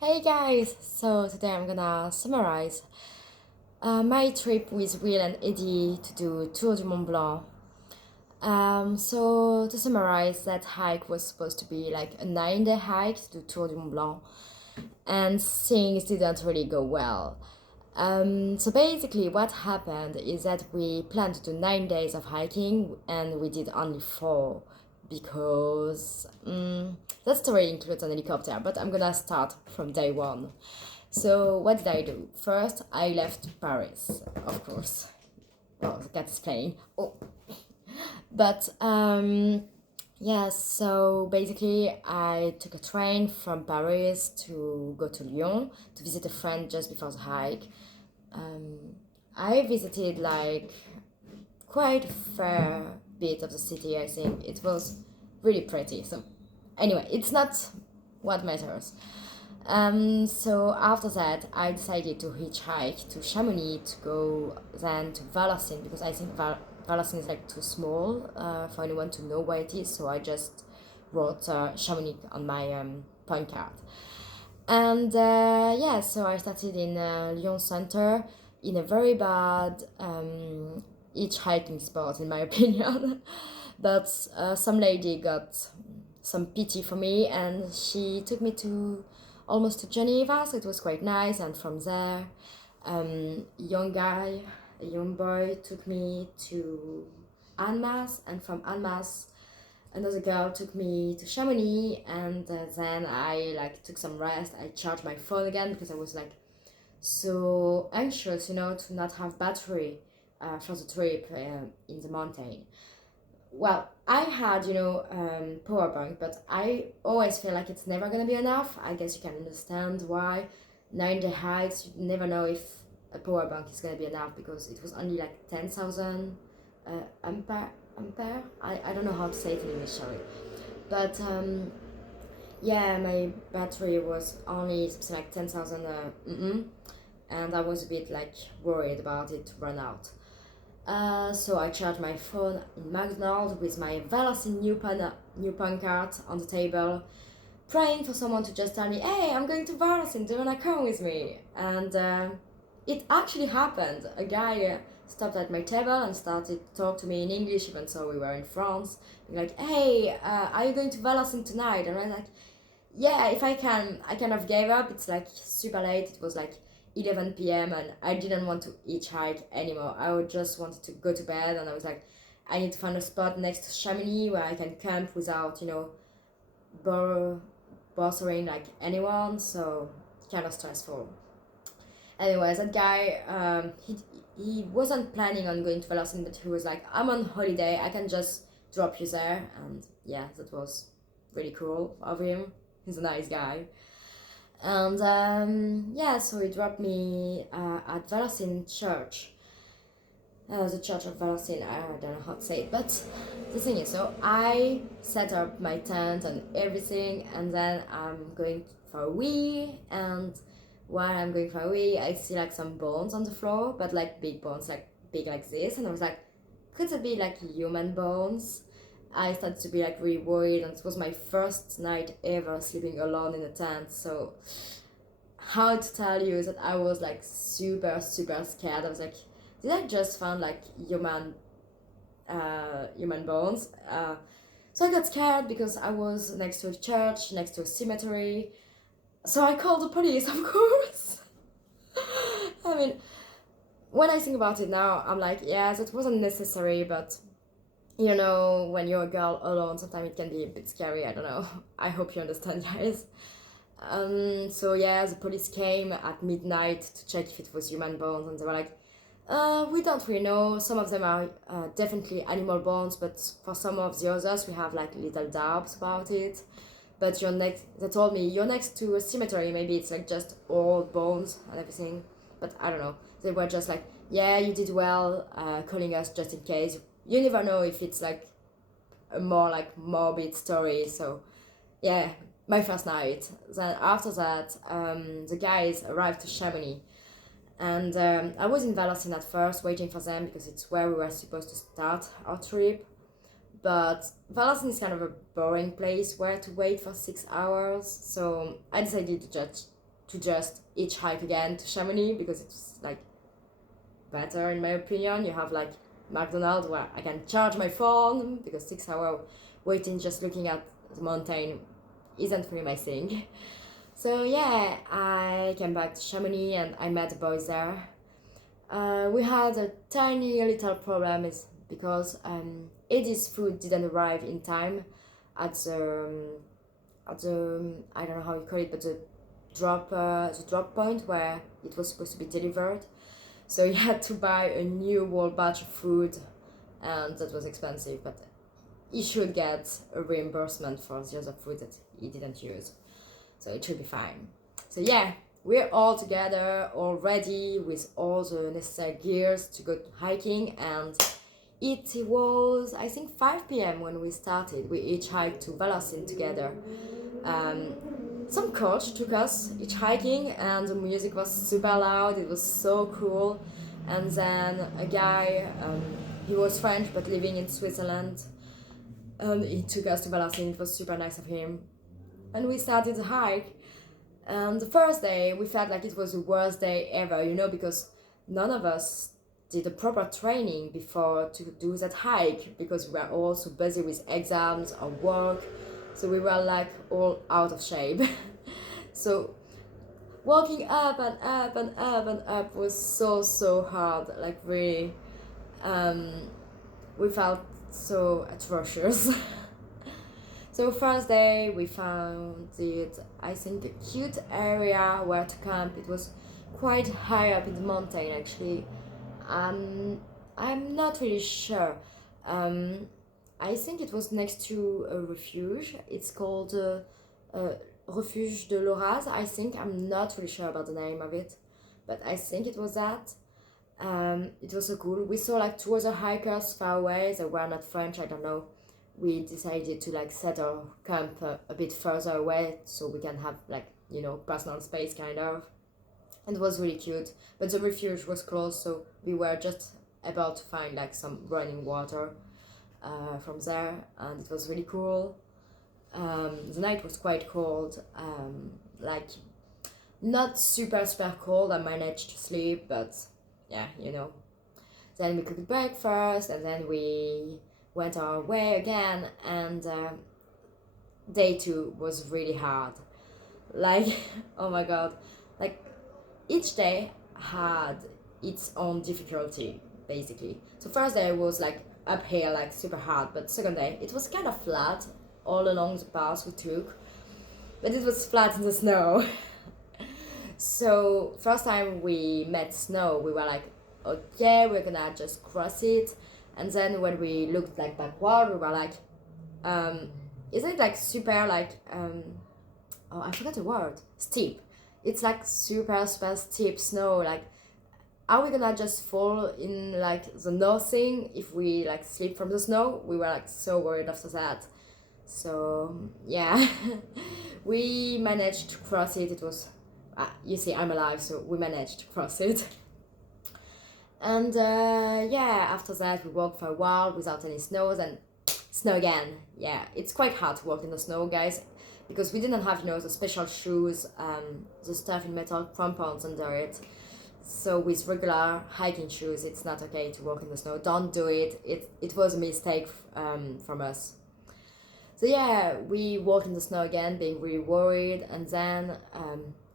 Hey guys! So today I'm gonna summarize my trip with Will and Eddie to do Tour du Mont Blanc. So to summarize, that hike was supposed to be like a 9-day hike to do Tour du Mont Blanc, and things didn't really go well. So basically, what happened is that we planned to do 9 days of hiking, and we did only four because that story includes an helicopter. But I'm gonna start from day one. So what did I do? First, I left Paris, of course. Oh, the cat is playing. Oh, but yeah. So basically, I took a train from Paris to go to Lyon to visit a friend just before the hike. Um, I visited like quite a fair bit of the city. I think it was really pretty. So anyway, it's not what matters. So after that, I decided to hitchhike to Chamonix to go then to Valenciennes because I think Valenciennes is like too small for anyone to know where it is. So I just wrote Chamonix on my point card. And yeah, so I started in Lyon Center in a very bad hitchhiking spot, in my opinion. But some lady got some pity for me and she took me to almost to Geneva, so it was quite nice. And from there, a young boy, took me to Annemasse, and from Annemasse, another girl took me to Chamonix, and then I like took some rest. I charged my phone again because I was like so anxious, to not have battery for the trip in the mountain. Well, I had, power bank, but I always feel like it's never gonna be enough. I guess you can understand why. 9-day hikes, you never know if a power bank is gonna be enough because it was only like 10,000 ampere. I don't know how to say it in English, sorry. But yeah, my battery was only something like 10,000 and I was a bit like worried about it to run out. So I charged my phone in McDonald's with my Velocin new pan card on the table, praying for someone to just tell me, "Hey, I'm going to Velocin. Do you wanna come with me?" And it actually happened. A guy stopped at my table and started to talk to me in English, even though we were in France. Like, "Hey, are you going to Velocin tonight?" And I was like, yeah, if I can. I kind of gave up. It's like super late. It was like 11 p.m. and I didn't want to hitchhike anymore. I would just wanted to go to bed, and I was like, I need to find a spot next to Chamonix where I can camp without, bor- bothering like anyone. So kind of stressful. Anyways, that guy, he wasn't planning on going to Valenciennes, but he was like, I'm on holiday. I can just drop you there, and yeah, that was really cool of him. He's a nice guy. And yeah, so he dropped me at Valenciennes Church. The Church of Valenciennes, I don't know how to say it, but the thing is, so I set up my tent and everything, and then I'm going for a wee, and while I'm going for a wee, I see like some bones on the floor, but like big bones, like big like this, and I was like, could it be like human bones? I started to be like really worried, and it was my first night ever sleeping alone in a tent. So, how to tell you is that I was like super super scared. I was like, did I just find like human bones? So I got scared because I was next to a church, next to a cemetery. So I called the police, of course. I mean, when I think about it now, I'm like, yeah, that wasn't necessary, but when you're a girl alone, sometimes it can be a bit scary. I don't know. I hope you understand, guys. So yeah, the police came at midnight to check if it was human bones, and they were like, we don't really know. Some of them are definitely animal bones, but for some of the others, we have like little doubts about it. But they told me, you're next to a cemetery, maybe it's like just old bones and everything. But I don't know. They were just like, yeah, you did well calling us just in case. You never know if it's like a more like morbid story. So yeah, my first night. Then after that, the guys arrived to Chamonix, and I was in Valenciennes at first, waiting for them because it's where we were supposed to start our trip. But Valenciennes is kind of a boring place where to wait for 6 hours, so I decided to to just hitchhike again to Chamonix, because it's like better in my opinion. You have like McDonald's where I can charge my phone, because 6 hour waiting just looking at the mountain isn't really my thing. So yeah, I came back to Chamonix and I met the boys there. We had a tiny little problem, is because Eddie's food didn't arrive in time at the I don't know how you call it, but the drop point where it was supposed to be delivered. So he had to buy a new whole batch of food, and that was expensive. But he should get a reimbursement for the other food that he didn't use, so it should be fine. So yeah, we're all together, all ready with all the necessary gears to go hiking, and it was, I think, 5 p.m. when we started. We hitchhiked to Valorcine together. Um, some coach took us hitchhiking, and the music was super loud. It was so cool. And then a guy, he was French but living in Switzerland, and he took us to Valorcine. It was super nice of him. And we started the hike. And the first day, we felt like it was the worst day ever, because none of us did a proper training before to do that hike, because we were all so busy with exams or work. So we were like all out of shape. So walking up and up and up and up was so hard. Like really, we felt so atrocious. So first day we found it, I think, a cute area where to camp. It was quite high up in the mountain actually. I'm not really sure. I think it was next to a refuge. It's called Refuge de l'Horaz, I think. I'm not really sure about the name of it, but I think it was that. It was so cool. We saw like two other hikers far away. They were not French, I don't know. We decided to like set our camp a bit further away so we can have like, personal space kind of. And it was really cute, but the refuge was closed, so we were just about to find like some running water from there, and it was really cool. The night was quite cold, like not super cold. I managed to sleep, but yeah, Then we cooked breakfast, and then we went our way again, and day 2 was really hard. Like, oh my god, like each day had its own difficulty, basically. So first day was like uphill, like super hard, but second day it was kind of flat all along the path we took, but it was flat in the snow. So first time we met snow, we were like, okay, we're gonna just cross it. And then when we looked like backward, we were like, isn't it like super like, oh, I forgot the word, steep. It's like super steep snow. Like, are we gonna just fall in like the nothing if we like slip from the snow? We were like so worried after that. So yeah, we managed to cross it. It was, you see, I'm alive, so we managed to cross it. And yeah, after that we walked for a while without any snow, and snow again. Yeah, it's quite hard to walk in the snow, guys, because we didn't have, the special shoes, the stuff in metal crampons under it. So with regular hiking shoes, it's not okay to walk in the snow. Don't do it. It was a mistake from us. So yeah, we walked in the snow again, being really worried, and then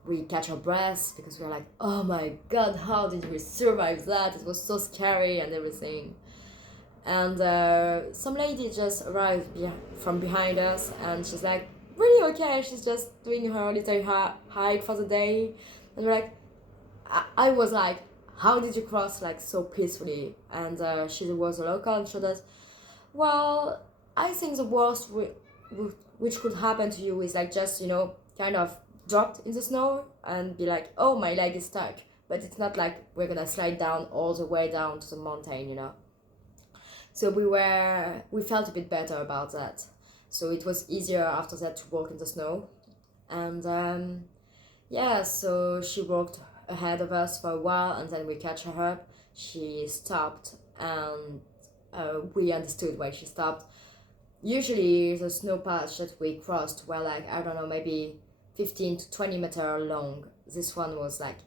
we catch our breaths because we were like, oh my god, how did we survive that? It was so scary and everything. And some lady just arrived from behind us, and she's like, really okay, she's just doing her little hike for the day. And we're like, I was like, how did you cross like so peacefully? And she was a local and showed us, well, I think the worst which could happen to you is like just, kind of dropped in the snow and be like, oh, my leg is stuck. But it's not like we're gonna slide down all the way down to the mountain, So we felt a bit better about that. So it was easier after that to walk in the snow. And yeah, so she walked ahead of us for a while, and then we catch her up. She stopped, and we understood why she stopped. Usually the snow patch that we crossed were like, I don't know, maybe 15 to 20 meter long. This one was like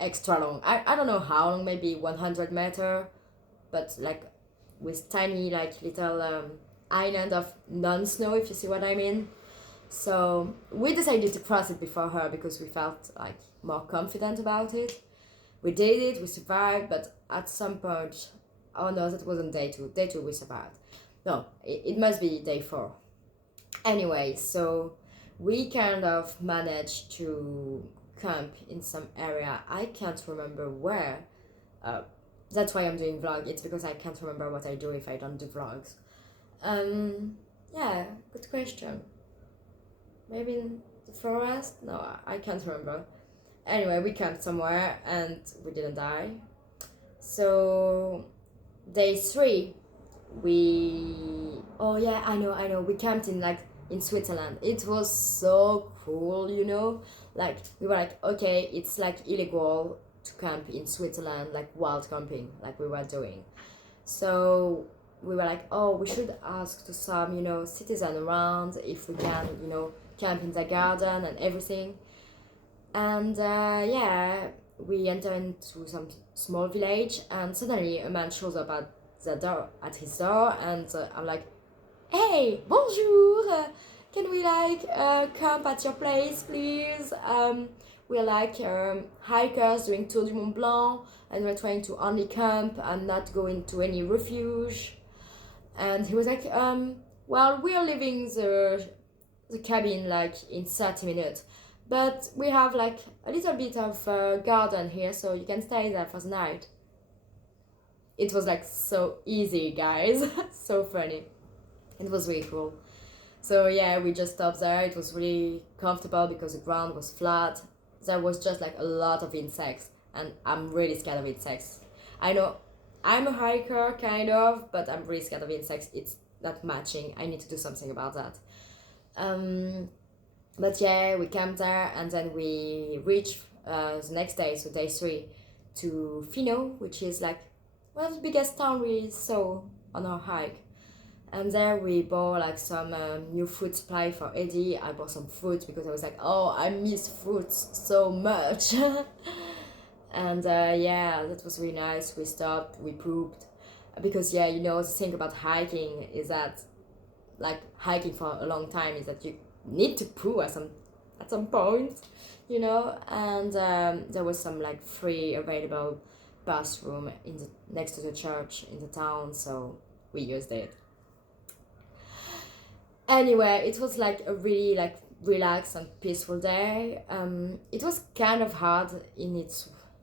extra long. I don't know how long, maybe 100 meter, but like with tiny like little island of non-snow, if you see what I mean. So we decided to cross it before her because we felt like more confident about it. We did it, we survived, but at some point, oh no, that wasn't day two. Day two we survived. No, it must be day four. Anyway, so we kind of managed to camp in some area. I can't remember where. Uh, that's why I'm doing vlog. It's because I can't remember what I do if I don't do vlogs. Yeah, good question. Maybe in the forest? No, I can't remember. Anyway, we camped somewhere and we didn't die. So day three, oh yeah, I know. We camped in Switzerland. It was so cool, you know. Like we were like, okay, it's like illegal to camp in Switzerland, like wild camping, like we were doing. So we were like, oh, we should ask to some, citizen around if we can, camp in the garden and everything. And yeah, we enter into some small village, and suddenly a man shows up at his door, and I'm like, hey, bonjour, can we camp at your place, please? We're hikers doing Tour du Mont Blanc, and we're trying to only camp and not go into any refuge. And he was like, well, we're leaving the cabin like in 30 minutes, but we have like a little bit of garden here, so you can stay there for the night. It was like so easy, guys. So funny. It was really cool. So yeah, we just stopped there. It was really comfortable because the ground was flat. There was just like a lot of insects, and I'm really scared of insects. I know I'm a hiker kind of, but I'm really scared of insects. It's not matching. I need to do something about that. But yeah, we camped there, and then we reached the next day, so day three, to Fino, which is like one of the biggest town we saw on our hike. And there we bought like some new food supply for Eddie. I bought some fruit because I was like, oh, I miss fruits so much. And yeah, that was really nice. We stopped, we pooped. Because yeah, the thing about hiking is that like hiking for a long time is that you need to poo at some point, and there was some like free available bathroom next to the church in the town, so we used it. Anyway, it was like a really like relaxed and peaceful day. It was kind of hard in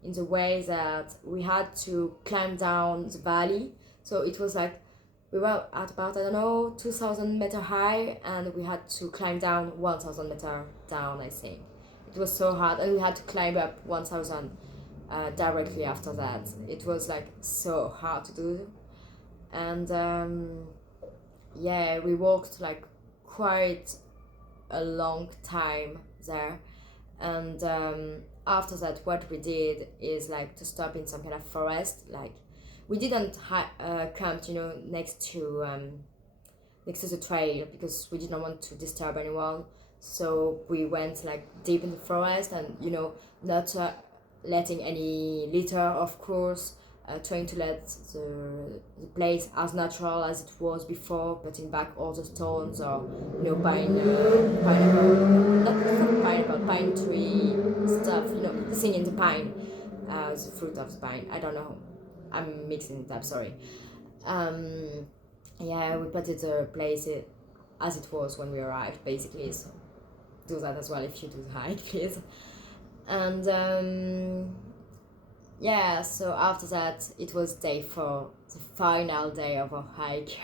the way that we had to climb down the valley, so it was like we were at about, I don't know, 2,000 meter high, and we had to climb down 1,000 meter down, I think. It was so hard, and we had to climb up 1,000 directly after that. It was like so hard to do. And yeah, we walked like quite a long time there. And after that, what we did is like to stop in some kind of forest, like we didn't camp, next to the trail because we didn't want to disturb anyone. So we went like deep in the forest, and not letting any litter, of course. Trying to let the place as natural as it was before, putting back all the stones or pine tree stuff. The thing in the pine, the fruit of the pine. I don't know. I'm mixing it up, sorry. Yeah, we put the place as it was when we arrived, basically, so do that as well if you do the hike, please. And yeah, so after that, it was day 4, the final day of our hike.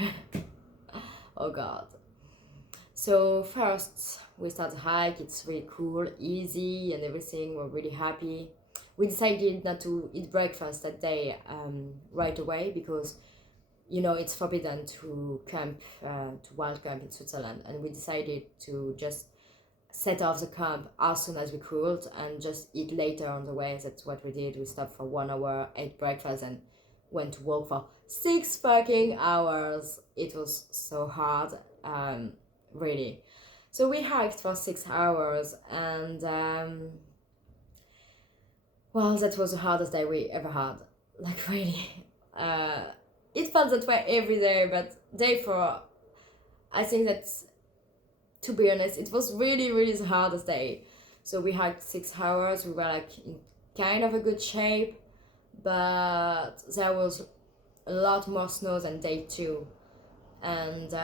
Oh god. So first, we start the hike, it's really cool, easy and everything, we're really happy. We decided not to eat breakfast that day right away because, it's forbidden to camp, to wild camp in Switzerland. And we decided to just set off the camp as soon as we could and just eat later on the way. That's what we did. We stopped for 1 hour, ate breakfast, and went to walk for 6 fucking hours. It was so hard, really. So we hiked for 6 hours, and well, that was the hardest day we ever had. Like, really. Uh, it felt that way every day, but day 4, I think that, to be honest, it was really, really the hardest day. So we hiked 6 hours, we were like in kind of a good shape, but there was a lot more snow than day 2, and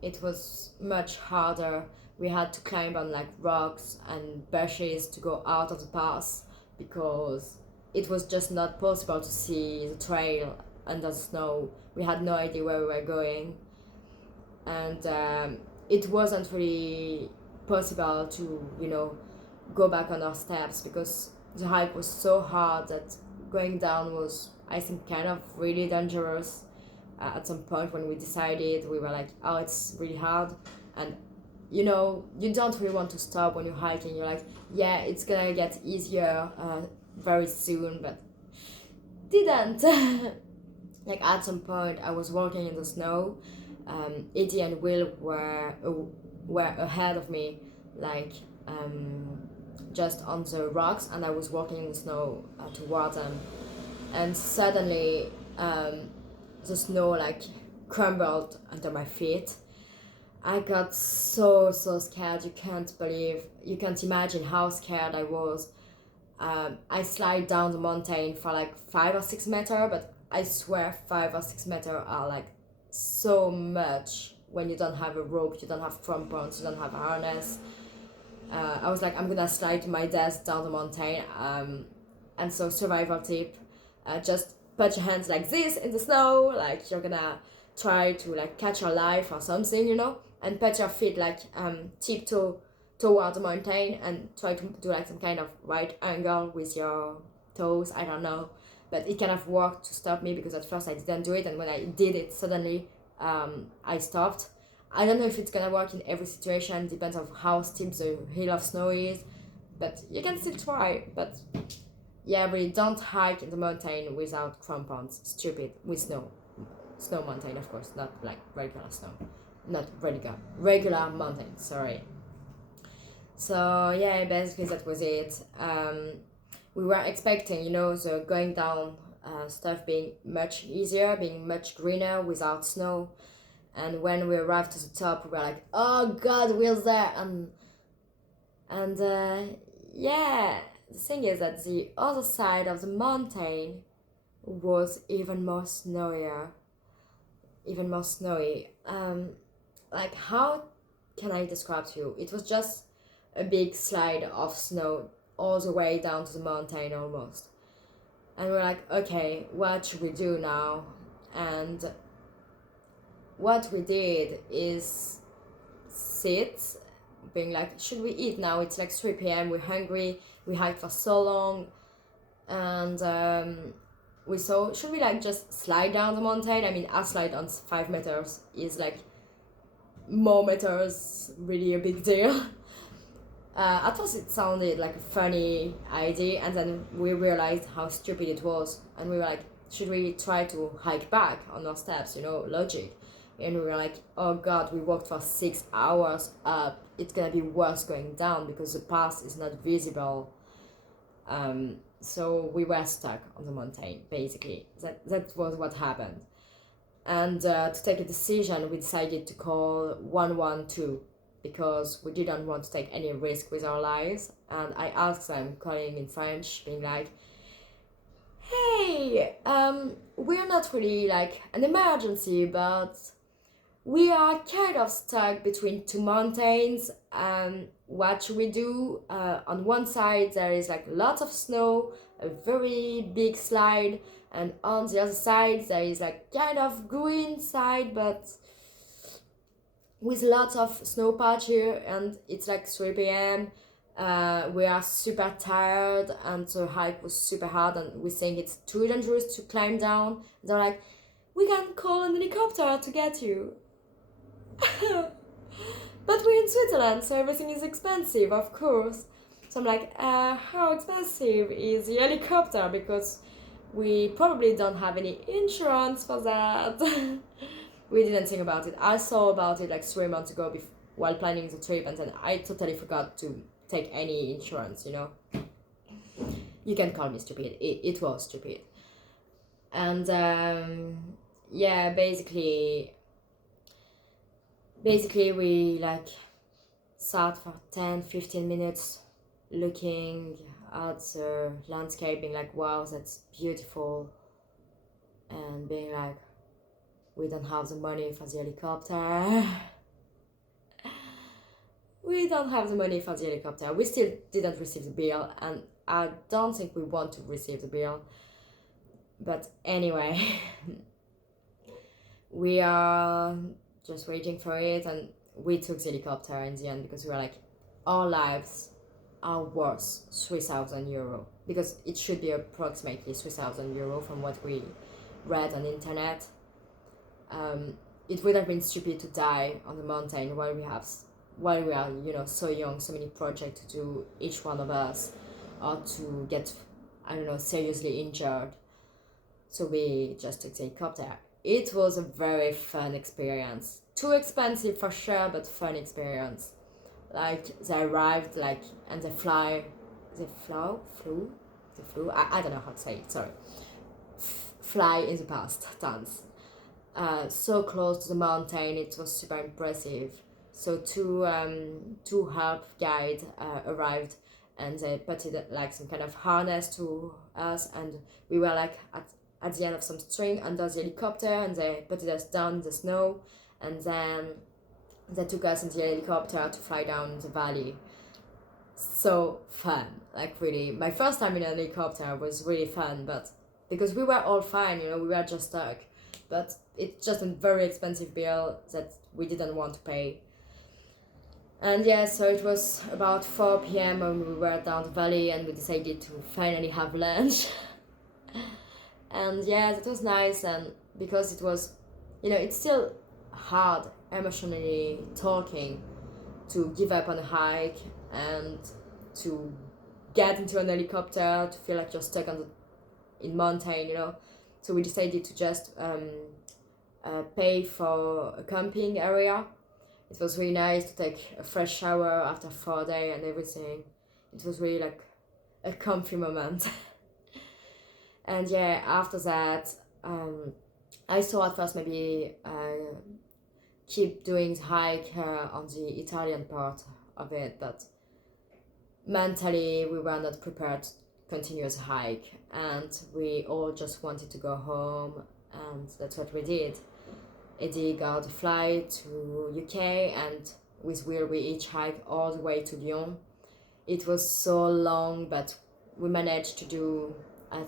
it was much harder. We had to climb on like rocks and bushes to go out of the pass because it was just not possible to see the trail under the snow. We had no idea where we were going, and it wasn't really possible to, go back on our steps because the hike was so hard that going down was, I think, kind of really dangerous. At some point when we decided, we were like, oh, it's really hard, and you don't really want to stop when you're hiking. You're like, yeah, it's gonna get easier very soon, but didn't. Like, at some point I was walking in the snow. Eddie and Will were ahead of me, like just on the rocks, and I was walking in the snow toward them, and suddenly the snow like crumbled under my feet. I got so scared. You can't imagine how scared I was. I slide down the mountain for like 5 or 6 meters, but I swear 5 or 6 meters are like so much when you don't have a rope, you don't have crampons, you don't have a harness. I was like, I'm gonna slide to my death down the mountain. And so, survival tip, just put your hands like this in the snow, like you're gonna try to like catch your life or something, and put your feet like tiptoe toward the mountain and try to do like some kind of right angle with your toes. I don't know, but it kind of worked to stop me because at first I didn't do it, and when I did it, suddenly I stopped. I don't know if it's gonna work in every situation, depends on how steep the hill of snow is, but you can still try. But yeah, really don't hike in the mountain without crampons. Stupid. With snow mountain, of course, not like regular snow, not regular mountain, sorry. So yeah, basically that was it. We were expecting, the going down stuff being much easier, being much greener without snow. And when we arrived to the top, we were like, oh god, we're there. And yeah, the thing is that the other side of the mountain was even more snowy. Like, how can I describe to you? It was just a big slide of snow all the way down to the mountain almost. And we're like, okay, what should we do now? And what we did is sit, being like, should we eat now? It's like 3 p.m, we're hungry, we hiked for so long, and we saw, should we like just slide down the mountain? I mean, a slide on 5 meters is like more meters, really a big deal. At first it sounded like a funny idea, and then we realized how stupid it was, and we were like, should we try to hike back on our steps, logic. And we were like, oh god, we walked for 6 hours up, it's gonna be worse going down because the path is not visible. So we were stuck on the mountain, basically. That was what happened. And to take a decision, we decided to call 112 because we didn't want to take any risk with our lives. And I asked them, calling in French, being like, hey, we're not really like an emergency, but we are kind of stuck between 2 mountains. What should we do? On one side there is like lots of snow, a very big slide, and on the other side there is like kind of green side, but with lots of snow patch here, and it's like 3 p.m. We are super tired, and the hike was super hard, and we think it's too dangerous to climb down. They're like, we can call an helicopter to get you. But we're in Switzerland, so everything is expensive, of course. So I'm like, how expensive is the helicopter? Because we probably don't have any insurance for that. We didn't think about it. I saw about it like 3 months ago, while planning the trip, and then I totally forgot to take any insurance, you know. You can call me stupid, it was stupid. And yeah, basically we like sat for 10-15 minutes looking at the landscape, being like, wow, that's beautiful, and being like, we don't have the money for the helicopter. We don't have the money for the helicopter. We still didn't receive the bill, and I don't think we want to receive the bill. But anyway, we are just waiting for it, and we took the helicopter in the end, because we were like, our lives are worth 3,000 euro, because it should be approximately 3,000 euro from what we read on the internet. It would have been stupid to die on the mountain while we are, you know, so young, so many projects to do, each one of us, or to get, I don't know, seriously injured. So we just took the helicopter. It was a very fun experience. Too expensive for sure, but fun experience. Like, they arrived, like, and they flew, I don't know how to say it, sorry. Fly in the past tense. So close to the mountain, it was super impressive. So two help guide arrived, and they put like some kind of harness to us, and we were like at the end of some string under the helicopter, and they put us down in the snow, and then they took us in the helicopter to fly down the valley. So fun, like really. My first time in a helicopter was really fun, but because we were all fine, you know, we were just stuck. But it's just a very expensive bill that we didn't want to pay. And yeah, so it was about 4 p.m. when we were down the valley, and we decided to finally have lunch. And yeah, that was nice, and because it was, you know, it's still hard emotionally talking to give up on a hike and to get into an helicopter, to feel like you're stuck in mountain, you know. So we decided to just pay for a camping area. It was really nice to take a fresh shower after 4 days and everything. It was really like a comfy moment. And yeah, after that, I saw at first maybe keep doing the hike on the Italian part of it, but mentally we were not prepared to continue the hike, and we all just wanted to go home, and that's what we did. Eddie got a flight to UK, and with Will we each hiked all the way to Lyon. It was so long, but we managed to do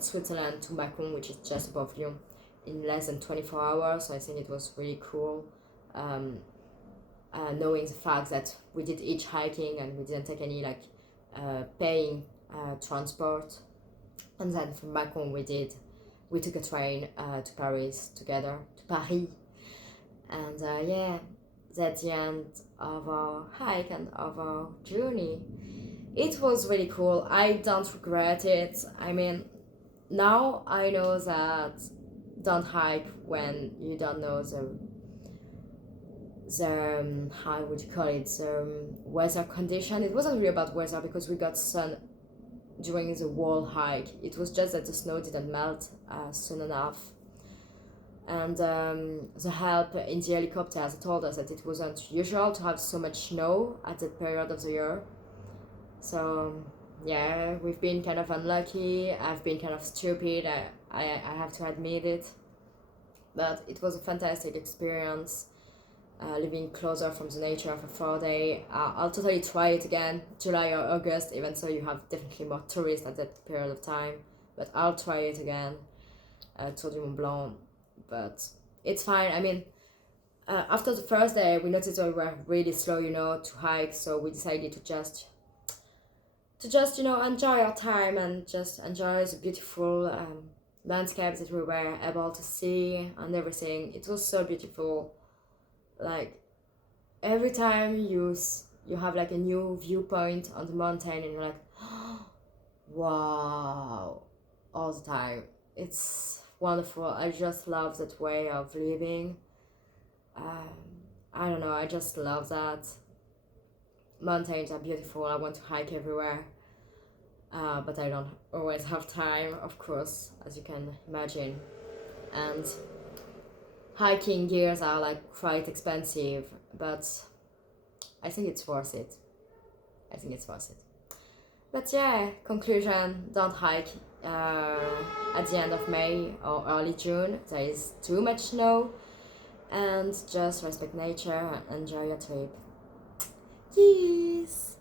Switzerland to Macon, which is just above Lyon, in less than 24 hours. So I think it was really cool, knowing the fact that we did each hiking and we didn't take any like paying transport. And then from Macon we took a train to Paris together, to Paris. And yeah, that's the end of our hike and of our journey. It was really cool. I don't regret it. I mean, now I know that don't hike when you don't know the how would you call it, the weather condition. It wasn't really about weather, because we got sun during the whole hike. It was just that the snow didn't melt soon enough. And the help in the helicopters told us that it wasn't usual to have so much snow at that period of the year. So yeah, we've been kind of unlucky. I've been kind of stupid. I have to admit it. But it was a fantastic experience, living closer from the nature for 4 days. I'll totally try it again, July or August, even so you have definitely more tourists at that period of time. But I'll try it again, Tour du Mont Blanc. But it's fine. I mean, after the first day, we noticed that we were really slow, you know, to hike. So we decided to just you know, enjoy our time and just enjoy the beautiful landscapes that we were able to see and everything. It was so beautiful. Like, every time you have like a new viewpoint on the mountain, and you're like, wow, all the time. It's wonderful. I just love that way of living. I don't know, I just love that. mountains are beautiful. I want to hike everywhere, but I don't always have time, of course, as you can imagine. And hiking gears are like quite expensive, but I think it's worth it. I think it's worth it. But yeah, conclusion, don't hike at the end of May or early June. There is too much snow, and just respect nature and enjoy your trip. Cheers!